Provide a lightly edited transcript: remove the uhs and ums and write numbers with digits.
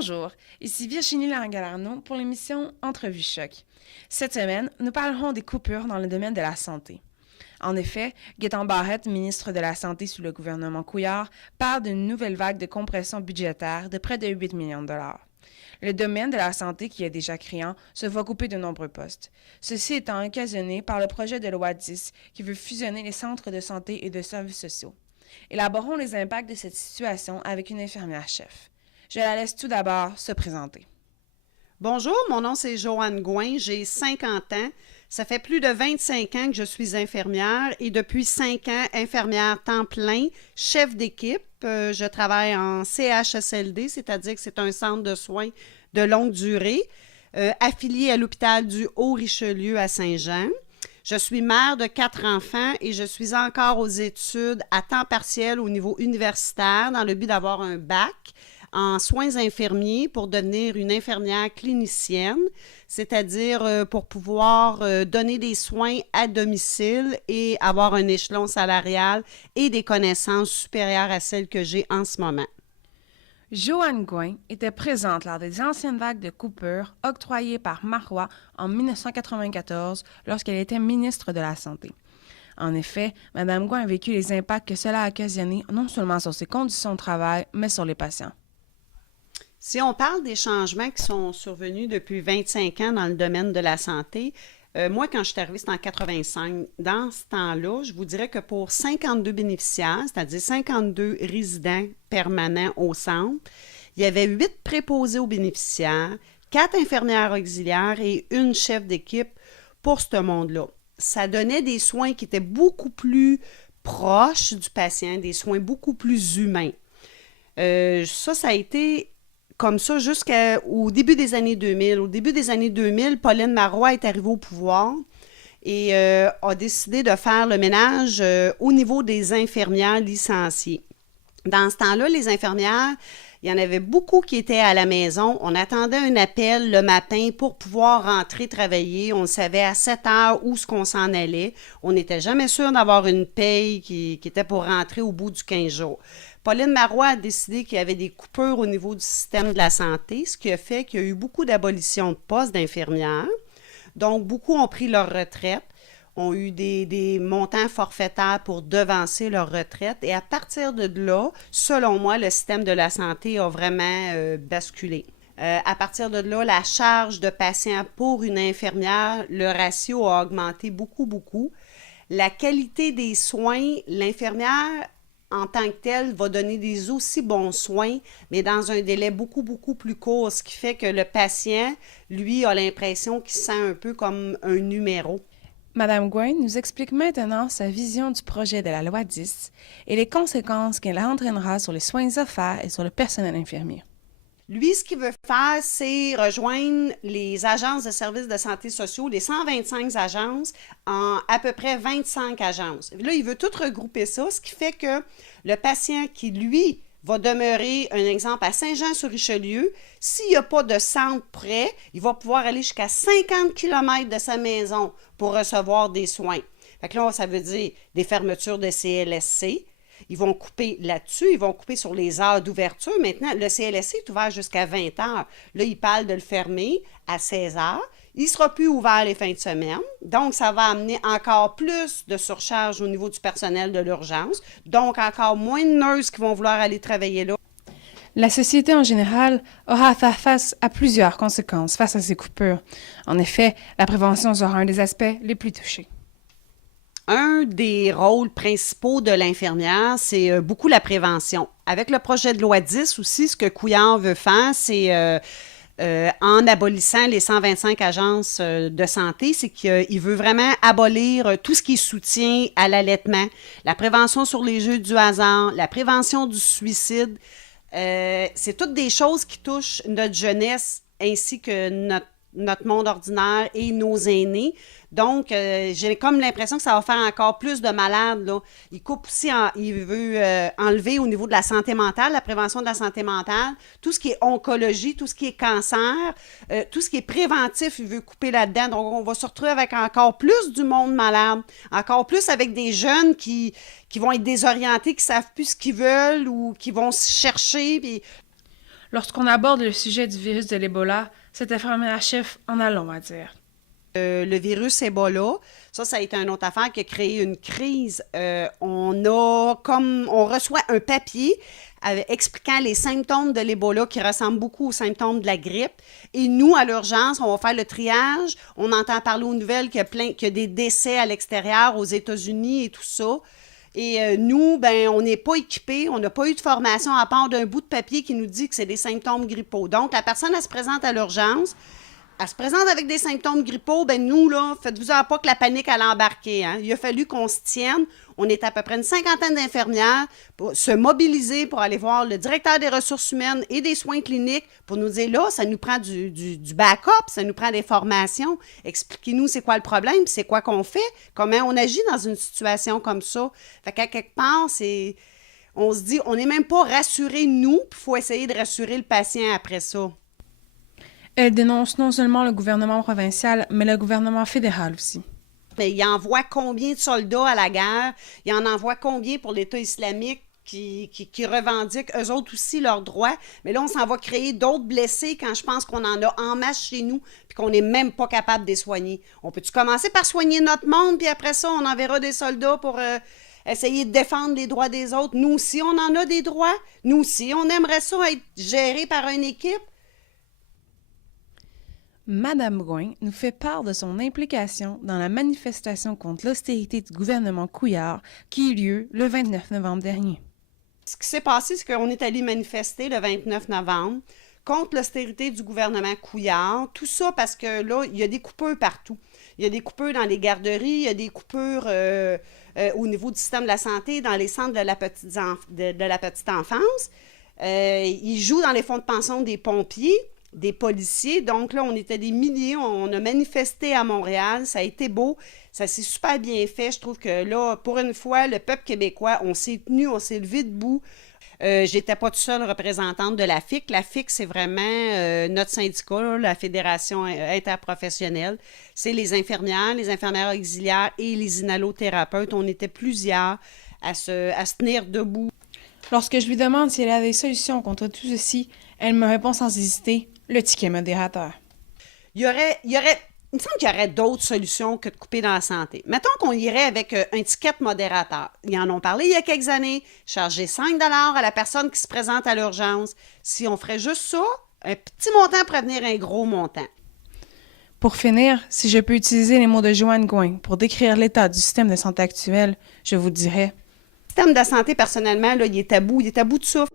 Bonjour, ici Virginie Langalarno pour l'émission Entrevue Choc. Cette semaine, nous parlerons des coupures dans le domaine de la santé. En effet, Gaétan Barrette, ministre de la Santé sous le gouvernement Couillard, parle d'une nouvelle vague de compression budgétaire de près de 8 millions de dollars. Le domaine de la santé, qui est déjà criant, se voit couper de nombreux postes. Ceci étant occasionné par le projet de loi 10 qui veut fusionner les centres de santé et de services sociaux. Élaborons les impacts de cette situation avec une infirmière-chef. Je la laisse tout d'abord se présenter. Bonjour, mon nom c'est Joanne Gouin, j'ai 50 ans. Ça fait plus de 25 ans que je suis infirmière et depuis 5 ans, infirmière temps plein, chef d'équipe. Je travaille en CHSLD, c'est-à-dire que c'est un centre de soins de longue durée, affilié à l'hôpital du Haut-Richelieu à Saint-Jean. Je suis mère de 4 enfants et je suis encore aux études à temps partiel au niveau universitaire dans le but d'avoir un bac en soins infirmiers pour devenir une infirmière clinicienne, c'est-à-dire pour pouvoir donner des soins à domicile et avoir un échelon salarial et des connaissances supérieures à celles que j'ai en ce moment. Joanne Gouin était présente lors des anciennes vagues de coupures octroyées par Marois en 1994 lorsqu'elle était ministre de la Santé. En effet, Mme Gouin a vécu les impacts que cela a occasionné non seulement sur ses conditions de travail, mais sur les patients. Si on parle des changements qui sont survenus depuis 25 ans dans le domaine de la santé, moi, quand je suis arrivée, c'était en 85. Dans ce temps-là, je vous dirais que pour 52 bénéficiaires, c'est-à-dire 52 résidents permanents au centre, il y avait 8 préposés aux bénéficiaires, 4 infirmières auxiliaires et une chef d'équipe pour ce monde-là. Ça donnait des soins qui étaient beaucoup plus proches du patient, des soins beaucoup plus humains. Ça a été comme ça jusqu'au début des années 2000. Au début des années 2000, Pauline Marois est arrivée au pouvoir et a décidé de faire le ménage au niveau des infirmières licenciées. Dans ce temps-là, les infirmières, il y en avait beaucoup qui étaient à la maison. On attendait un appel le matin pour pouvoir rentrer travailler. On savait à 7 heures où ce qu'on s'en allait. On n'était jamais sûr d'avoir une paye qui était pour rentrer au bout du 15 jours. Pauline Marois a décidé qu'il y avait des coupures au niveau du système de la santé, ce qui a fait qu'il y a eu beaucoup d'abolition de postes d'infirmières. Donc, beaucoup ont pris leur retraite, ont eu des montants forfaitaires pour devancer leur retraite. Et à partir de là, selon moi, le système de la santé a vraiment basculé. À partir de là, la charge de patients pour une infirmière, le ratio a augmenté beaucoup. La qualité des soins, l'infirmière en tant que telle, va donner des aussi bons soins, mais dans un délai beaucoup plus court, ce qui fait que le patient, lui, a l'impression qu'il se sent un peu comme un numéro. Mme Gouin nous explique maintenant sa vision du projet de la loi 10 et les conséquences qu'elle entraînera sur les soins offerts et sur le personnel infirmier. Lui, ce qu'il veut faire, c'est rejoindre les agences de services de santé sociaux, les 125 agences, en à peu près 25 agences. Là, il veut tout regrouper ça, ce qui fait que le patient qui, lui, va demeurer, un exemple, à Saint-Jean-sur-Richelieu, s'il n'y a pas de centre près, il va pouvoir aller jusqu'à 50 km de sa maison pour recevoir des soins. Fait que là, ça veut dire des fermetures de CLSC. Ils vont couper là-dessus, ils vont couper sur les heures d'ouverture. Maintenant, le CLSC est ouvert jusqu'à 20 heures. Là, ils parlent de le fermer à 16 heures. Il ne sera plus ouvert les fins de semaine. Donc, ça va amener encore plus de surcharge au niveau du personnel de l'urgence. Donc, encore moins de nurses qui vont vouloir aller travailler là. La société en général aura à faire face à plusieurs conséquences face à ces coupures. En effet, la prévention sera un des aspects les plus touchés. Un des rôles principaux de l'infirmière, c'est beaucoup la prévention. Avec le projet de loi 10 aussi, ce que Couillard veut faire, c'est en abolissant les 125 agences de santé, c'est qu'il veut vraiment abolir tout ce qui est soutien à l'allaitement, la prévention sur les jeux du hasard, la prévention du suicide. C'est toutes des choses qui touchent notre jeunesse ainsi que notre monde ordinaire et nos aînés. Donc, j'ai comme l'impression que ça va faire encore plus de malades, là. Il coupe aussi, il veut enlever au niveau de la santé mentale, la prévention de la santé mentale, tout ce qui est oncologie, tout ce qui est cancer, tout ce qui est préventif, il veut couper là-dedans. Donc, on va se retrouver avec encore plus du monde malade, encore plus avec des jeunes qui vont être désorientés, qui ne savent plus ce qu'ils veulent ou qui vont se chercher. Puis Lorsqu'on aborde le sujet du virus de l'Ebola, cet affirmatif en a long à dire. Le virus Ebola, ça a été une autre affaire qui a créé une crise. On reçoit un papier expliquant les symptômes de l'Ebola qui ressemblent beaucoup aux symptômes de la grippe. Et nous, à l'urgence, on va faire le triage. On entend parler aux nouvelles qu'il y a des décès à l'extérieur, aux États-Unis et tout ça. Et nous, on n'est pas équipés, on n'a pas eu de formation à part d'un bout de papier qui nous dit que c'est des symptômes grippaux. Donc, la personne, elle se présente à l'urgence. Elle se présente avec des symptômes grippaux, nous, là, faites-vous-en pas que la panique allait embarquer. Hein? Il a fallu qu'on se tienne. On est à peu près une 50aine d'infirmières pour se mobiliser pour aller voir le directeur des ressources humaines et des soins cliniques pour nous dire, là, ça nous prend du backup, ça nous prend des formations. Expliquez-nous c'est quoi le problème, puis c'est quoi qu'on fait, comment on agit dans une situation comme ça. Fait qu'à quelque part, on se dit, on n'est même pas rassurés, nous, puis il faut essayer de rassurer le patient après ça. Elle dénonce non seulement le gouvernement provincial, mais le gouvernement fédéral aussi. Mais il envoie combien de soldats à la guerre? Il en envoie combien pour l'État islamique qui revendiquent eux autres aussi leurs droits? Mais là, on s'en va créer d'autres blessés quand je pense qu'on en a en masse chez nous puis qu'on n'est même pas capable de les soigner. On peut-tu commencer par soigner notre monde puis après ça, on enverra des soldats pour essayer de défendre les droits des autres? Nous aussi, on en a des droits. Nous aussi, on aimerait ça être géré par une équipe. Madame Gouin nous fait part de son implication dans la manifestation contre l'austérité du gouvernement Couillard qui eut lieu le 29 novembre dernier. Ce qui s'est passé, c'est qu'on est allé manifester le 29 novembre contre l'austérité du gouvernement Couillard. Tout ça parce que là, il y a des coupures partout. Il y a des coupures dans les garderies, il y a des coupures au niveau du système de la santé, dans les centres de la petite enfance. Ils jouent dans les fonds de pension des pompiers, des policiers. Donc là, on était des milliers, on a manifesté à Montréal, ça a été beau, ça s'est super bien fait. Je trouve que là, pour une fois, le peuple québécois, on s'est tenu, on s'est levé debout. J'étais pas toute seule représentante de la FIC. La FIC, c'est vraiment notre syndicat, là, la Fédération interprofessionnelle. C'est les infirmières auxiliaires et les inhalothérapeutes. On était plusieurs à se tenir debout. Lorsque je lui demande si elle a des solutions contre tout ceci, elle me répond sans hésiter, le ticket modérateur. Il me semble qu'il y aurait d'autres solutions que de couper dans la santé. Mettons qu'on irait avec un ticket modérateur. Ils en ont parlé il y a quelques années, charger 5 $ à la personne qui se présente à l'urgence. Si on ferait juste ça, un petit montant pourrait devenir un gros montant. Pour finir, si je peux utiliser les mots de Joanne Gouin pour décrire l'état du système de santé actuel, je vous dirais... Le système de santé, personnellement, là, il est à bout de souffle.